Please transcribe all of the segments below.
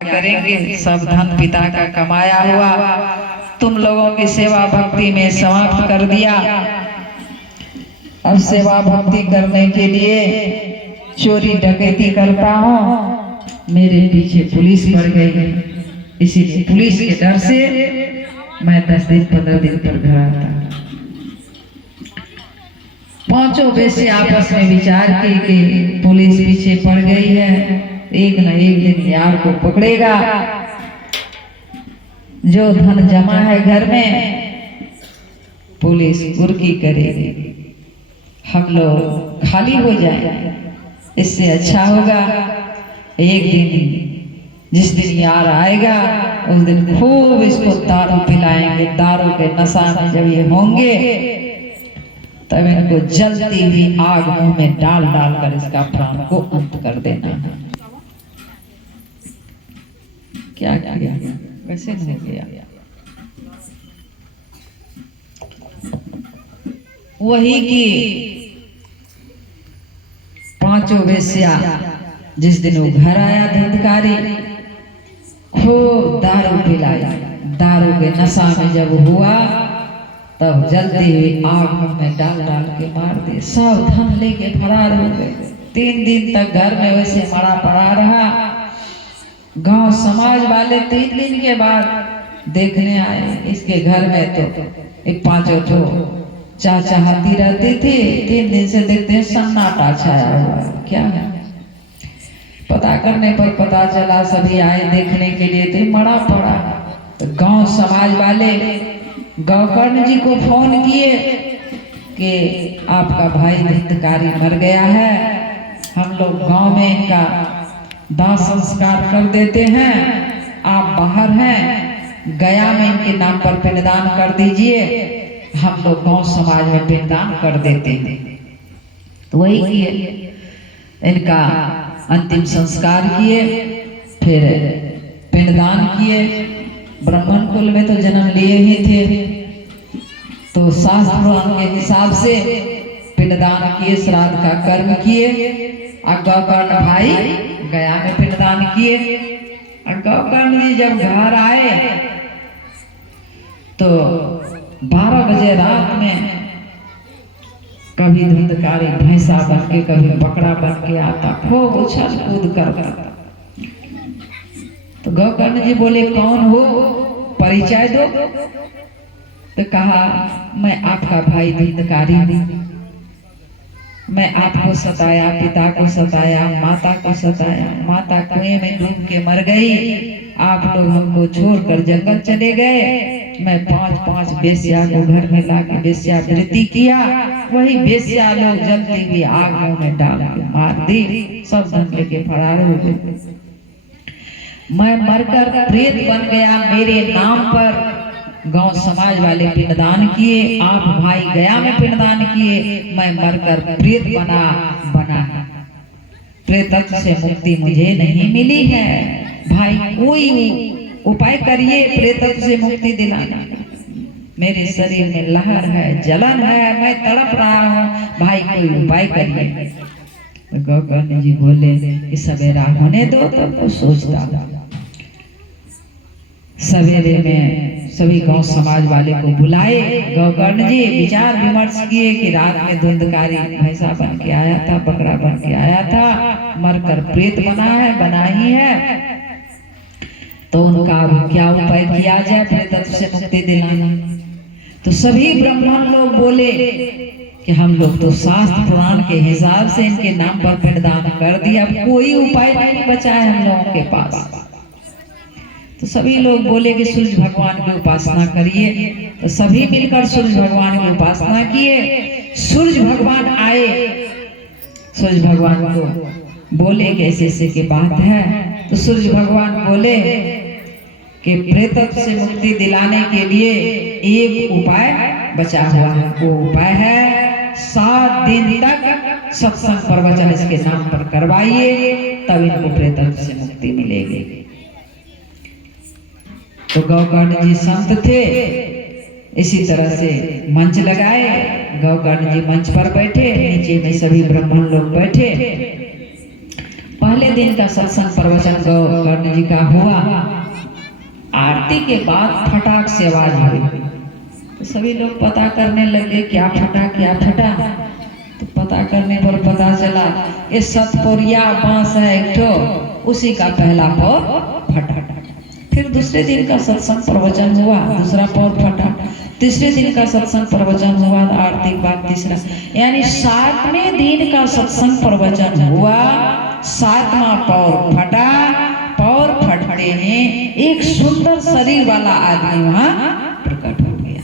करेंगे। सब धन पिता का कमाया हुआ तुम लोगों की सेवा भक्ति में समाप्त कर दिया। अब सेवा भक्ति करने के लिए चोरी डकैती करता हूँ, मेरे पीछे पुलिस पड़ गई है। इसीलिए पुलिस के डर से मैं 10 दिन 15 दिन पर घर आता। पांचों वैसे आपस में विचार की कि पुलिस पीछे पड़ गई है, एक न एक दिन यार को पकड़ेगा। जो धन जमा है घर में पुलिस कुर्की करेगी, हम लोग खाली हो जाए। इससे अच्छा होगा एक दिन जिस दिन यार आएगा उस दिन खूब इसको दारू पिलाएंगे। दारू के नशा में जब ये होंगे तब इनको जलती हुई आग मुंह में डाल डाल कर इसका प्राण को अंत कर देना। क्या किया वैसे नहीं किया। वही की पांचों वेश्या जिस दिन वो घर आया धंधकारी, खूब दारू पिलाई। दारू के नशा में जब हुआ तब जलती हुई आग में डाल डाल के मार दिए। सब धन लेके फरार हो गए। 3 दिन तक घर में वैसे मरा पड़ा रहा। गांव समाज वाले 3 दिन के बाद देखने आए। इसके घर में तो एक 5 चाचा हाथी रहते थे। 3 दिन से देखते हैं सन्नाटा छाया हुआ है। क्या है पता करने पर पता चला, सभी आए देखने के लिए तो मरा पड़ा। तो गांव समाज वाले गौकर्ण जी को फोन किए कि आपका भाई धंधकारी मर गया है, हम लोग गांव में इनका दाह संस्कार कर देते हैं, आप बाहर हैं, गया में इनके नाम पर पिंडदान कर दीजिए, हम लोग गांव समाज में पिंडदान कर देते हैं। तो वही किए, इनका अंतिम संस्कार किए, फिर पिंडदान किए। ब्राह्मण कुल में तो जन्म लिए ही थे, तो शास्त्र पुराण के हिसाब से पिंडदान किए, श्राद्ध का कर्म किए। गौकर्ण भाई गया में पिंडदान किए। गौकर्ण जी जब घर आए तो 12 बजे रात में कभी धंधकारी भैंसा बन के कभी बकरा बन के आता, खूब उछल कूद करता। तो गौकर्ण जी बोले कौन हो, परिचय दो। तो कहा मैं आपका भाई धंधकारी हूँ, मैं आपको सताया, पिता को सताया, माता को सताया, माता कुएं में डूब के मर गई, आप लोग हमको छोड़कर जंगल चले गए। मैं 5 वेश्या को घर में लाके वेश्यावृत्ति किया, वही वेश्या लोग जलती हुई आग में डाल के मार दी, सब धन लेके फरार हो गए। मैं मरकर प्रेत बन गया, मेरे नाम पर गांव समाज वाले पिंडदान किए, आप भाई गया में पिंडदान किए, मैं मरकर प्रेत बना। प्रेतत्व से मुक्ति मुझे नहीं मिली है, भाई कोई उपाय करिए प्रेतत्व से मुक्ति दिलाना। मेरे शरीर में लहर है, जलन है, मैं तड़प रहा हूँ, भाई कोई उपाय करिए। तो गौकर्ण जी बोले कि सवेरा होने दो तब तो सोचता। सवेरे में सभी गांव समाज वाले को बुलाए। गौकर्ण जी विचार विमर्श किए कि रात में धुंधकारी भैंसा बन के आया था, बकरा बन के आया था, मरकर प्रेत बना ही है, तो उनका क्या उपाय किया जाए प्रेतत्व से मुक्ति दिलाना। तो सभी ब्राह्मण लोग बोले कि हम लोग तो शास्त्र पुराण के हिसाब से इनके नाम पर पिंडदान कर दिया, कोई उपाय नहीं बचा है हम लोगों के पास। तो सभी लोग बोले कि सूर्य भगवान की उपासना करिए। तो सभी मिलकर सूर्य भगवान की उपासना किए। सूर्य भगवान आए, सूर्य भगवान को बोले कि ऐसे की बात है। तो सूर्य भगवान बोले कि प्रेतत्व से मुक्ति दिलाने के लिए एक उपाय बचा हुआ है, वो उपाय है 7 दिन तक सत्संग प्रवचन इसके नाम पर करवाइए, तब इनको प्रेतत्व से मुक्ति मिलेगी। तो गौकर्ण जी संत थे, इसी तरह से मंच लगाए। गौकर्ण जी मंच पर बैठे, नीचे में सभी ब्राह्मण लोग बैठे। पहले दिन का सत्संग प्रवचन गौकर्ण जी का हुआ। आरती के बाद फटाक से आवाज हुई तो सभी लोग पता करने लगे क्या फटा क्या फटा। तो पता करने पर पता चला ये सतपुरिया बांस है एक ठो, उसी का पहला पौर फटा। फिर दूसरे दिन का सत्संग प्रवचन हुआ, दूसरा पौर फटा। तीसरे दिन का सत्संग प्रवचन हुआ, आरती के बाद तीसरा, यानी 7वें दिन का सत्संग प्रवचन हुआ, 7वां पौर फटा। पौर फटने में एक सुंदर शरीर वाला आदमी वहां प्रकट हो गया,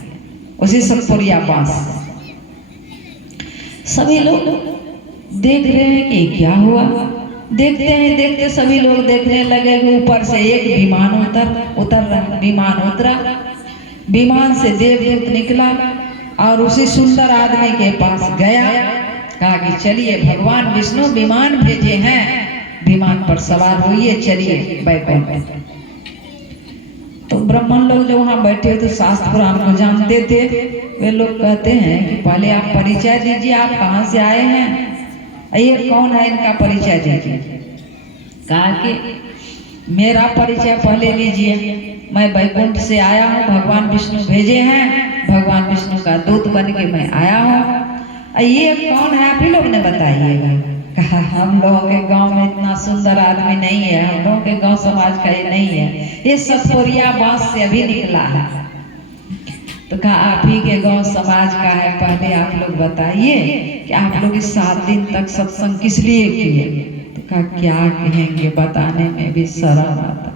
उसी सतपुरिया बांस। सभी लोग देख रहे हैं कि क्या हुआ। देखते हैं, देखते सभी लोग देखने लगे कि ऊपर से एक विमान विमान उतरा। विमान से देवदूत निकला और उसी सुंदर आदमी के पास गया, कहा कि चलिए भगवान विष्णु विमान भेजे हैं, विमान पर सवार होइए, चलिए वैकुंठ। तो ब्राह्मण लोग जो वहाँ बैठे थे शास्त्र पुराण को जानते थे, वे लोग कहते हैं कि पहले आप परिचय दीजिए, आप कहाँ से आए हैं, ये कौन है, इनका परिचय दीजिए। कहा कि मेरा परिचय पहले लीजिए, मैं वैकुंठ से आया हूँ, भगवान विष्णु भेजे हैं, भगवान विष्णु का दूत बन के मैं आया हूँ। ये कौन है आप ही लोग ने बताइएगा। कहा हम लोगों के गांव में इतना सुंदर आदमी नहीं है, हम लोगों के गांव समाज का ये नहीं है, ये सतपुरिया बांस से अभी निकला है। तो कहा आप ही के गांव समाज का है, पहले आप लोग बताइए कि आप लोग इस 7 दिन तक सत्संग किस लिए किए। तो कहा क्या कहेंगे, बताने में भी शर्म आता,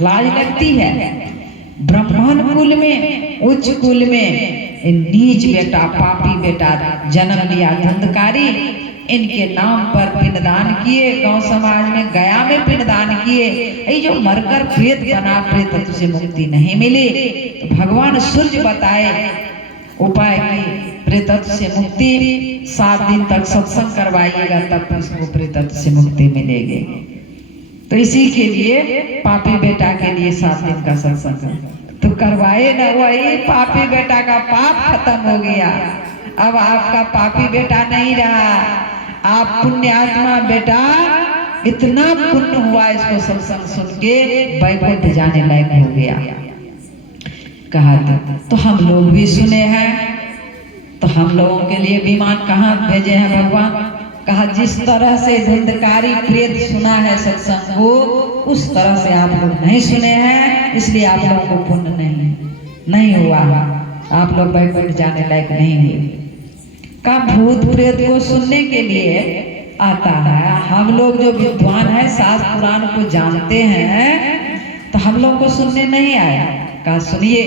लाज लगती है। ब्राह्मण कुल में, उच्च कुल में नीच बेटा, पापी बेटा जन्म लिया, धंधकारी, इनके नाम पर पिंडदान किए, गांव समाज में गया में पिंडदान किए। ये जो मरकर प्रेत बना, प्रेत से मुक्ति नहीं मिली, तो भगवान सूर्य बताए उपाय की प्रेतत्व से मुक्ति। 7 दिन तक सत्संग करवाइएगा तब इसको प्रेतत्व से मुक्ति मिलेगी। तो इसी के लिए पापी बेटा के लिए 7 दिन का सत्संग तो करवाए ना, वही पापी बेटा का पाप खत्म हो गया। अब आपका पापी बेटा नहीं रहा, आप पुण्यात्मा बेटा, इतना पुण्य हुआ इसको सत्संग सुन के वैकुंठ जाने लायक हो गया। कहा तो हम लोग भी सुने हैं, तो हम लोगों के लिए विमान कहाँ भेजे हैं भगवान। कहा जिस तरह से धुंधकारी प्रेत सुना है सत्संग को, उस तरह से आप लोग नहीं सुने हैं, इसलिए आप लोगों को पुण्य नहीं हुआ, आप लोग वैकुंठ जाने लायक नहीं हुए। का भूत प्रेत को सुनने के लिए आता है, हम लोग जो विद्वान है शास्त्र पुराण को जानते हैं, तो हम लोग को सुनने नहीं आया। का सुनिए,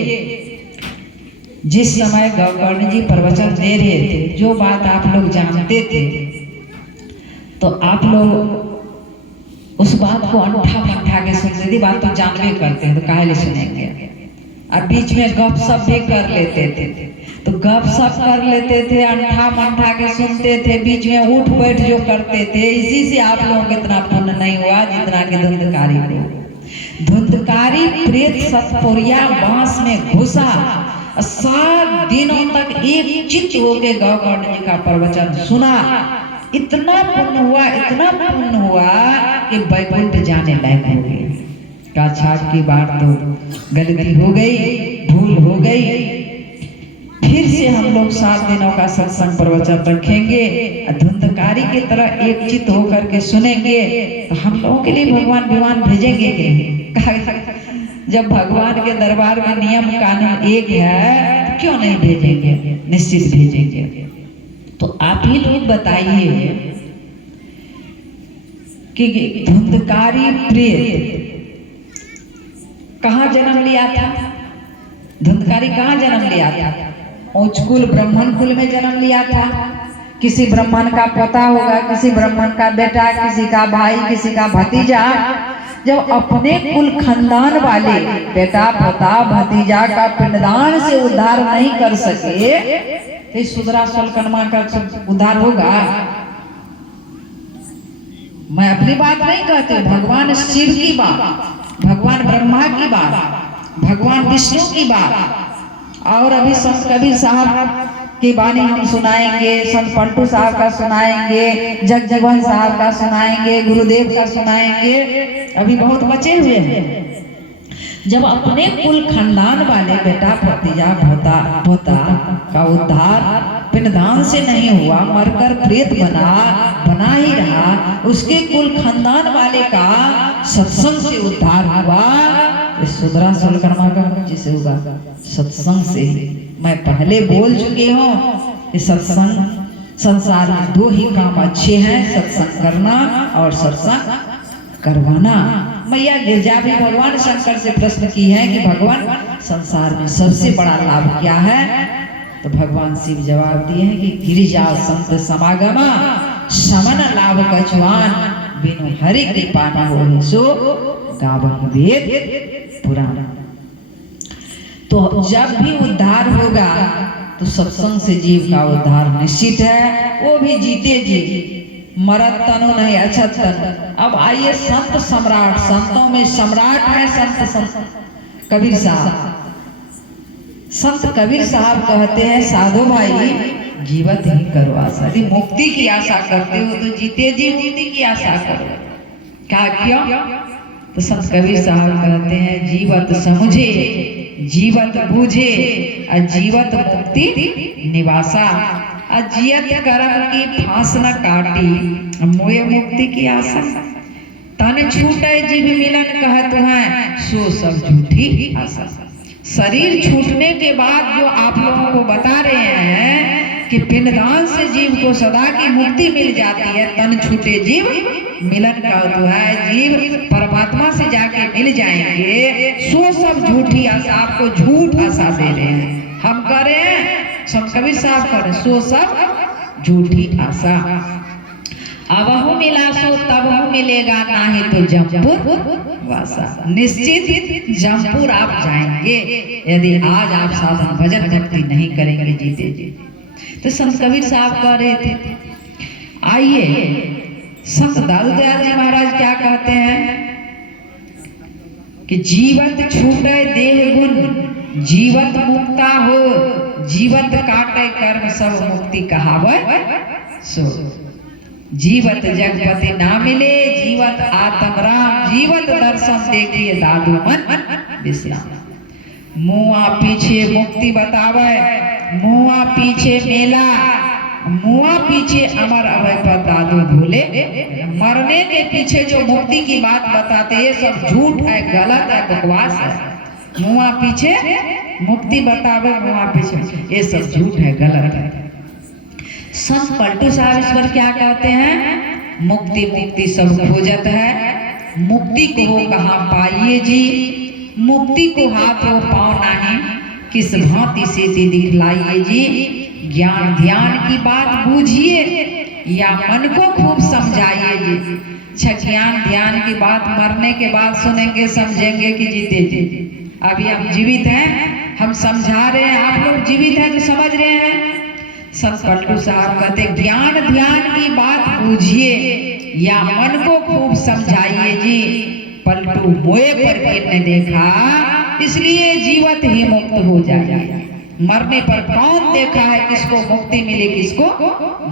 जिस समय गौकर्ण जी प्रवचन दे रहे थे, जो बात आप लोग जानते थे, तो आप लोग उस बात को अंठा मंठा के सुनते थे। बात तो जानवे करते हैं तो काहे ले सुनेंगे। और बीच में गप सप भी कर लेते थे, तो गप सप कर लेते थे, अंठा मंठा के सुनते थे, बीच में उठ बैठ जो करते थे। इसी से आप लोगों को इतना पुण्य नहीं हुआ जितना कि धुंधकारी को। धुंधकारी प्रेत सतपुरिया बांस में घुसा, 7 दिनों तक एक चित्त होके गौकर्ण जी का प्रवचन सुना। इतना पुण्य हुआ, इतना पुण्य हुआ कि वैकुंठ जाने लायक हो गया। का छाट की बात तो गलती हो गई, भूल हो गई। फिर से हम लोग 7 दिनों का सत्संग प्रवचन रखेंगे, धुंधकारी की तरह एक चित्त होकर के सुनेंगे, तो हम लोगों के लिए भगवान विमान भेजेंगे कि जब भगवान के दरबार में नियम कानून एक है, तो क्यों नहीं भेजेंगे, निश्चित भेजेंगे। तो आप ही लोग बताइए कि धुंधकारी प्रेत कहाँ जन्म लिया था। धुंधकारी कहाँ जन्म लिया था? उच्च कुल ब्राह्मण कुल में जन्म लिया था। किसी ब्राह्मण का पोता होगा, किसी ब्राह्मण का बेटा, किसी का भाई, किसी का भतीजा। जब अपने कुल खानदान वाले बेटा, पोता, भतीजा का पिंडदान से उद्धार नहीं कर सके, इस सुदरा सलकनमा का उद्धार होगा? मैं अपनी बात नहीं कहती, भगवान शिव की बात, भगवान ब्रह्मा की बात, भगवान विष्णु की बात। और अभी संत कबीर साहब की वाणी हम सुनाएंगे, संत पलटू साहब का सुनाएंगे, जगजीवन साहब का सुनाएंगे, गुरुदेव का सुनाएंगे। अभी बहुत बचे हुए हैं। जब अपने कुल खानदान वाले बेटा भतीजा पोता का उद्धार पिंडदान से नहीं हुआ, मरकर प्रेत बना ही रहा, उसके कुल खानदान वाले का सत्संग से उद्धार हुआ, इस सुधरा सोलकर्मा का जिसे होगा सत्संग से। मैं पहले बोल चुकी हूँ कि सत्संग, संसार में दो ही काम अच्छे हैं, सत्संग करना और सत्संग करवाना। मैया गिरजा भी भगवान शंकर से प्रश्न की है कि भगवान संसार में सबसे बड़ा लाभ क्या है, तो भगवान शिव जवाब दिए हैं कि गिरिजा संत समागमा समन लाभ कछुआन बिनु हरि कृपा न हो सो गावहि वेद पुराण। तो जब भी उद्धार होगा तो सत्संग से जीव का उद्धार निश्चित है, वो भी जीते जी, मरत तनु नहीं अछत तनु। अब आइए संत सम्राट, संतों में सम्राट है संत कबीर साहब। संत कबीर साहब कहते हैं साधो भाई जीवत ही करो आशा, यदि मुक्ति की आशा करते हो तो जीते जी मुक्ति की आशा करो। क्या क्यों? तो संत कबीर साहब कहते हैं जीवत समझे जीवत बूझे अजीवत मुक्ति निवासा, अजियत करम की फांस न काटी मोय मुक्ति की आशा। तन छूटे जीव मिलन कहत है सो सब झूठी आशा। शरीर छूटने के बाद जो आप लोगों को बता रहे हैं कि पिंडदान से जीव को सदा की मुक्ति मिल जाती है, तन छूटे जीव मिलन का तो है, जीव परमात्मा से जाके मिल जाएंगे, सो सब झूठी आशा। आपको झूठ आशा दे रहे हैं, हम कह रहे हैं, संत कबीर साहब कह रहे हैं, सो सब झूठी आशा। अबहु मिला सो तबहु मिलेगा, नाही तो जमपुर वासा। निश्चित जमपुर आप जाएंगे यदि आज आप साधन भजन भक्ति नहीं करेंगे जीते जी। तो संत कबीर साहब कह रहे थे। आइए संत दाऊ दयाल जी महाराज क्या कहते हैं कि जीवत छूटे देह गुण जीवत मुक्ता हो, जीवत काटे कर्म सब मुक्ति कहावे सो। जीवत जगपति ना मिले जीवत आत्म राम, जीवत दर्शन देखिए दादू मन विश्राम। मुआ पीछे मुक्ति बतावे, मुआ पीछे मेला, मुआ पीछे अमर अभय पर दादू भूले। मरने के पीछे जो मुक्ति की बात बताते ये सब झूठ है, गलत है, बकवास है। मुआ पीछे मुक्ति बतावे, मुआ पीछे, ये सब झूठ है, गलत है। संत पलटू साहब इस पर क्या कहते हैं? मुक्ति मुक्ति सब खोजत है, मुक्ति को हो कहाँ पाइए जी, मुक्ति को हाथ हो पाँव नहीं, किस भांति से दिखलाइए जी। ज्ञान ध्यान की बात बूझिए या मन को खूब समझाइए जी। अच्छा, ज्ञान ध्यान की बात मरने के बाद सुनेंगे समझेंगे कि जीते जी। अभी हम जीवित हैं, हम समझा रहे हैं, आप लोग जीवित हैं तो समझ रहे हैं। संत पलटू साहब कहते ज्ञान ध्यान की बात बूझिए या मन को खूब समझाइए जी। पलटू मोए पर किसने देखा, इसलिए जीवत ही मुक्त हो जाए। मरने पर कौन देखा है किसको मुक्ति मिले किसको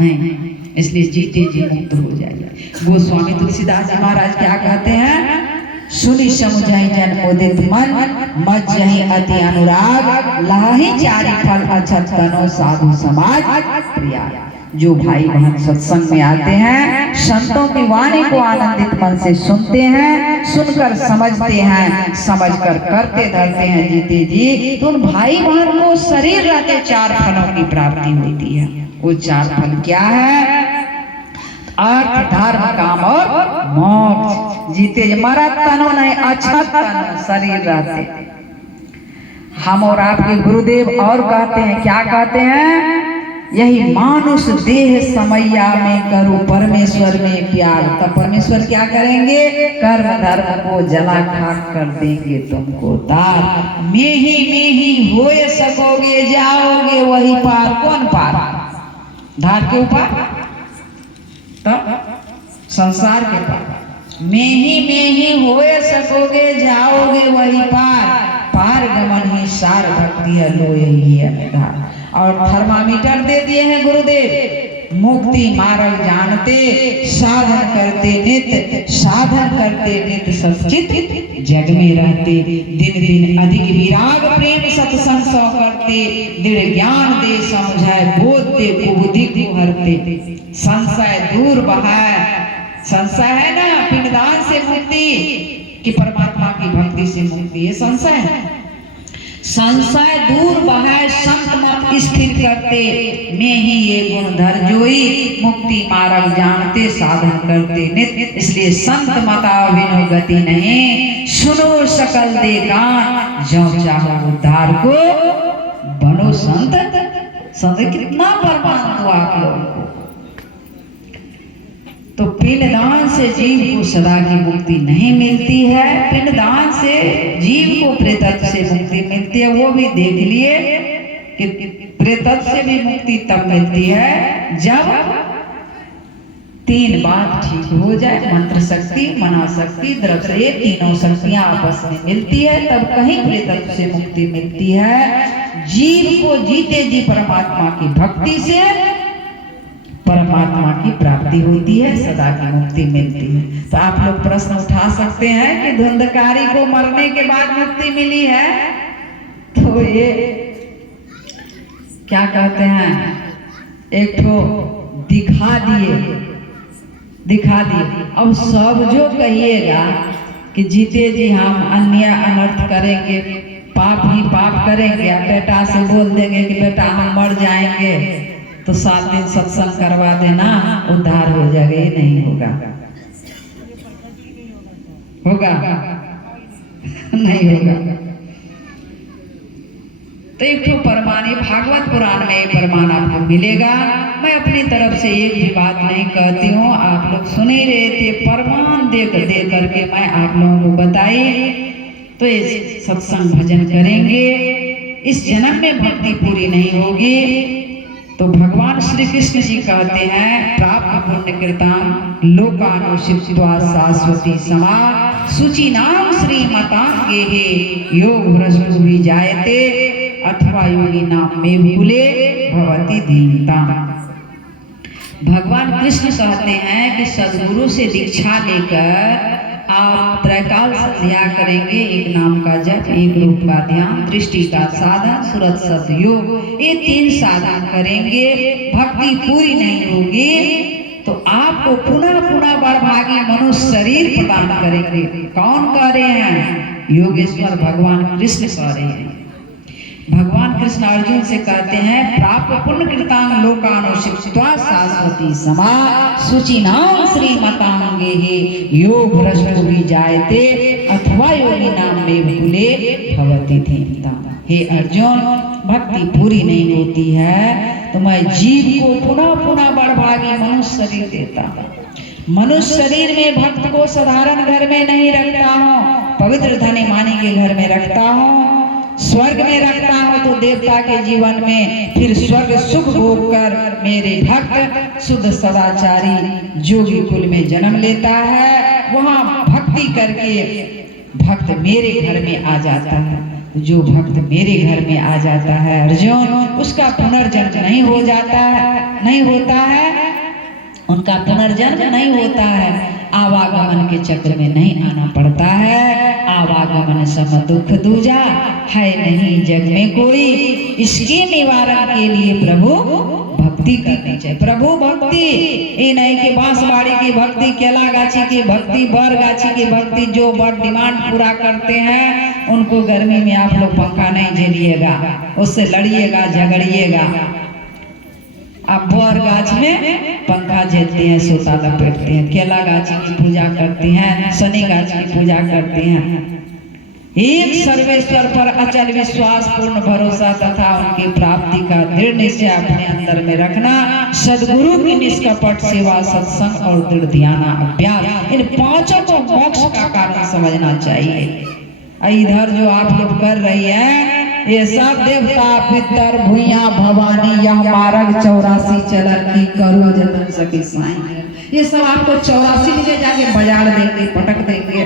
नहीं, इसलिए जीते जी मुक्त हो जाए। गोस्वामी तुलसीदास जी महाराज क्या कहते हैं? सुनि समुझाई जन उदित मन, मत जही अति अनुराग, लाही चारि फल अछत तनो साधु समाज प्रिया। जो भाई बहन सत्संग में आते हैं, संतों की वाणी को आनंदित मन से सुनते हैं, सुनकर समझते हैं, समझकर करते धरते हैं जीते जी, तो उन भाई बहन को शरीर रहते 4 फलों की प्राप्ति होती है। वो 4 फल क्या है? अर्थ धर्म काम और मोक्ष। जीते मरत तनो नहीं अछत तनो, शरीर रहते। हम और आपके गुरुदेव और कहते हैं, क्या कहते हैं? यही मानुष देह समैया में करो परमेश्वर में प्यार। तब परमेश्वर क्या करेंगे? कर्म धर्म को जला खाक कर देंगे तुमको तार। में ही होए सकोगे, जाओगे वही पार। कौन पार? धार के ऊपर, तब संसार के पार। में ही होए सकोगे, जाओगे वही पार। पार गमन ही सार भक्ति है, लो यही है धार। और थर्मामीटर दे दिए हैं गुरुदेव। मुक्ति मार्ग जानते साधन करते नित, साधन करते नित सचित जग में रहते। दिन दिन अधिक विराग प्रेम सत्संग सौ करते, दृढ़ ज्ञान दे समझाए बोध दे बुद्धि को हरते। संशय दूर बहाय, संशय है ना पिंडदान से मुक्ति कि परमात्मा की भक्ति से मुक्ति, ये संशय है। संशय दूर बहाय संत मत स्थिर करते, मैं ही ये गुण धर जोई, मुक्ति मार्ग जानते साधन करते नित। इसलिए संत मता बिनु गति नहीं, सुनो सकल दे गान, जो चाहो उद्धार को बनो संत। संत कितना परमान दो आप लोग। तो पिंडदान से जीव को सदा की मुक्ति नहीं मिलती है, पिंडदान से जीव को प्रेतत्व से मुक्ति मिलती है। वो भी देख लिए कि प्रेतत्व से भी मुक्ति तब मिलती है जब तीन बात ठीक हो जाए, मंत्र शक्ति, मना शक्ति, द्रव्य से, ये तीनों शक्तियां आपस में मिलती है, तब कहीं प्रेतत्व से मुक्ति मिलती है। जीव को जीते जी परमात्मा की भक्ति से परमात्मा की प्राप्ति होती है, सदा की मुक्ति मिलती है। तो आप लोग प्रश्न उठा सकते हैं कि धुंधकारी को मरने के बाद मुक्ति मिली है, तो ये क्या कहते हैं, एक तो दिखा दिए। अब सब जो कहिएगा कि जीते जी हम अन्य अनर्थ करेंगे, पाप ही पाप करेंगे, बेटा से बोल देंगे कि बेटा हम मर जाएंगे तो 7 दिन सत्संग करवा देना, उद्धार हो जाएगा, ये नहीं होगा। होगा नहीं होगा। तो एक तो प्रमाण, ये भागवत पुराण में ये प्रमाण आपको मिलेगा। मैं अपनी तरफ से एक भी बात नहीं कहती हूँ, आप लोग सुन ही रहे थे, प्रमाण दे करके मैं आप लोगों को बताई। तो ये सत्संग भजन करेंगे, इस जन्म में भक्ति पूरी नहीं होगी तो भगवान श्री कृष्ण जी कहते हैं, प्राप्त पुण्य कृतां लोकानुशिप्त्वा शाश्वती समा, शुचि नाम श्रीमतांगे योग भ्रष्टो भी जायते, अथवा योगी नाम में भूले भवती दीनता। भगवान कृष्ण कहते हैं कि सदगुरु से दीक्षा लेकर आप त्रैकाल संध्या करेंगे, एक नाम का जप, एक रूप का ध्यान, दृष्टि का साधन, सुरत सदयोग, ये 3 साधन करेंगे, भक्ति पूरी नहीं होगी तो आपको पुनः पुनः बड़भागी मनुष्य शरीर प्रदान करेंगे। कौन कह रहे हैं? योगेश्वर भगवान कृष्ण कह रहे हैं। भगवान कृष्ण अर्जुन से कहते हैं, प्राप्त पुण्य कृतां लोकानुशिप्त्वा शाश्वती समा, शुचि नाम श्रीमतांगे योग भ्रष्टो भी जायते, अथवा योगी नाम में भूले भवती दीनता। हे अर्जुन, भक्ति पूरी नहीं होती है तो मैं जीव को पुनः पुनः बड़भागी मनुष्य शरीर देता हूँ। मनुष्य शरीर में भक्त को साधारण घर में नहीं रखता हूँ, पवित्र धनी मानी के घर में रखता हूँ, स्वर्ग में रखता हूँ तो देवता के जीवन में, फिर स्वर्ग सुख भोग कर मेरे भक्त शुद्ध सदाचारी जोगी कुल में जन्म लेता है, वहाँ भक्ति करके भक्त मेरे घर में आ जाता है। जो भक्त मेरे घर में आ जाता है अर्जुन, उसका पुनर्जन्म नहीं हो जाता है, नहीं होता है, उनका पुनर्जन्म नहीं होता है, आवागमन के चक्र में नहीं आना पड़ता है। आवागमन सम दुख दूजा, है नहीं जग में कोई, इसके निवारण के लिए प्रभु भक्ति करनी चाहिए। प्रभु भक्ति ये नहीं कि बांसवाड़ी की भक्ति, केला गाछी की भक्ति, बर गाछी की भक्ति, जो बड़ डिमांड पूरा करते हैं उनको गर्मी में आप लोग पंखा नहीं झेलिएगा, उससे लड़िएगा झगड़िएगा। आप बर गाछ में पंखा झेलते हैं, सोता लपेटते हैं, केला गाछी की पूजा करते हैं, शनि गाछ की पूजा करते हैं। एक सर्वेश्वर पर अचल विश्वास, पूर्ण भरोसा तथा उनकी प्राप्ति का दृढ़ निश्चय अपने अंदर में रखना, सदगुरु की निष्कपट सेवा, सत्संग और दृढ़ ध्यान अभ्यास, इन 5 को मोक्ष का कारण समझना चाहिए। इधर जो आप लोग कर रही है ये सब देवता पितर भूया भवानी यह मार्ग 84 चलन की करो जतन सके साईं, ये सब आपको 84 में जाके बाजार देंगे, पटक देंगे।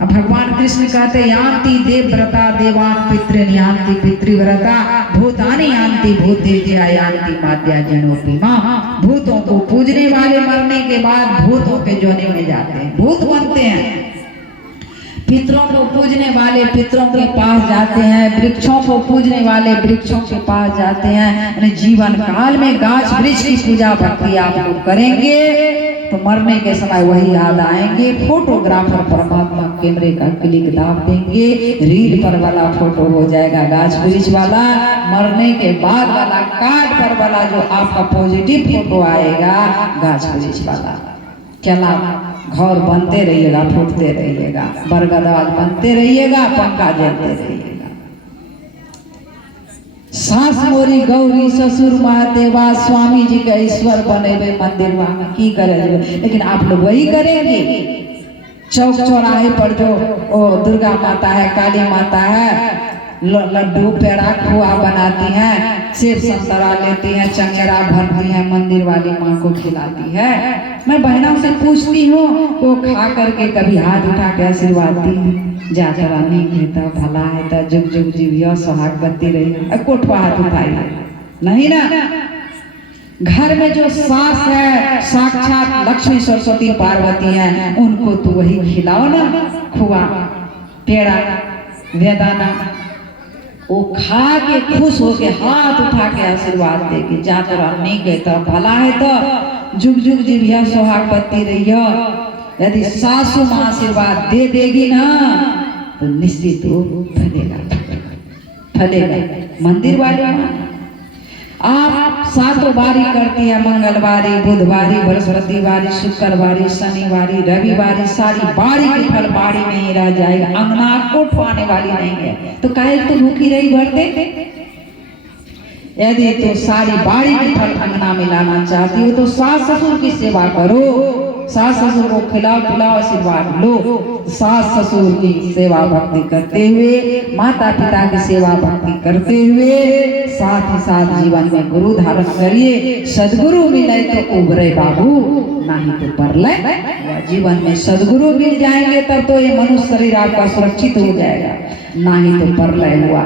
अब भगवान कृष्ण कहते यान्ति देवव्रता देवान पितृन यान्ति पितृव्रता भूतानि यान्ति भूतेज्या यान्ति माद्या जनोपि माँ। भूतों को पूजने वाले मरने के बाद भूतों के जोने में जाते हैं, भूत बनते हैं। पितरों को पूजने वाले पितरों के पास जाते हैं, वृक्षों को पूजने वाले वृक्षों के पास जाते हैं। जीवन काल में गाछ वृक्ष की पूजा भक्ति आप लोग करेंगे तो मरने के समय वही याद आएंगे। फोटोग्राफर परमात्मा कैमरे का क्लिक दाब देंगे, रील पर वाला फोटो हो जाएगा गाछ वृक्ष वाला। मरने के बाद वाला कार्ड पर वाला जो आपका पॉजिटिव फोटो आएगा गाछ वृक्ष वाला। क्या घर बनते रहिएगा, फूटते रहिएगा, बरगदाल बनते रहिएगा, पंखा जलते रहिएगा। सास मोरी गौरी ससुर महादेवा स्वामी जी का ईश्वर बने हुए मंदिर में की करेंगे, लेकिन आप लोग वही करेंगे। चौक चौराहे पर जो दुर्गा माता है, काली माता है, लड्डू पेड़ा खोआ बनाती हैं, सेब संतरा लेती हैं, चंगेरा भरती हैं, मंदिर वाली माँ को खिलाती है। मैं बहनों से पूछती हूँ वो खा करके कभी हाथ उठा के आशीर्वाद दी जातरा नहीं कहता भला है तो जुग जुग जीविया सुहाग बत्ती रही कोठवा हाथ उठाई नहीं ना। घर में जो सास है साक्षात लक्ष्मी सरस्वती पार्वती है, उनको तो वही खिलाओ ना, खुआ पेड़ा वेदाना, वो खा के खुश हो के हाथ उठा के आशीर्वाद दे के जातरा नहीं कहता भला है तो जुग जुग जीविया सुहाग बत्ती रहियो। यदि सासू माँ आशीर्वाद दे देगी ना तो निश्चित वो फलेगा फलेगा। मंदिर वाले आप सातों बारी करती है, मंगलवारी, बुधवारी, बृहस्पतिवारी, शुक्रवारी, शनिवारी, रविवारी, सारी बारी की फल बाड़ी में ही रह जाएगा, अंगना को ठुआने वाली नहीं है। तो काहे तो भूखी रही भरते। यदि तो सारी बाड़ी की फल अंगना में लाना चाहती हो तो सास ससुर की सेवा करो, सास ससुर को खिलाओ पिलाओ आशीर्वाद लो। सास ससुर की सेवा भक्ति करते हुए, माता पिता की सेवा भक्ति करते हुए, साथ ही साथ जीवन में गुरु धारण करिए। सदगुरु मिले तो उबरे बाबू, नहीं तो परलय। जीवन में सदगुरु मिल जाएंगे तब तो ये मनुष्य शरीर आपका सुरक्षित हो जाएगा, नहीं तो परलय हुआ।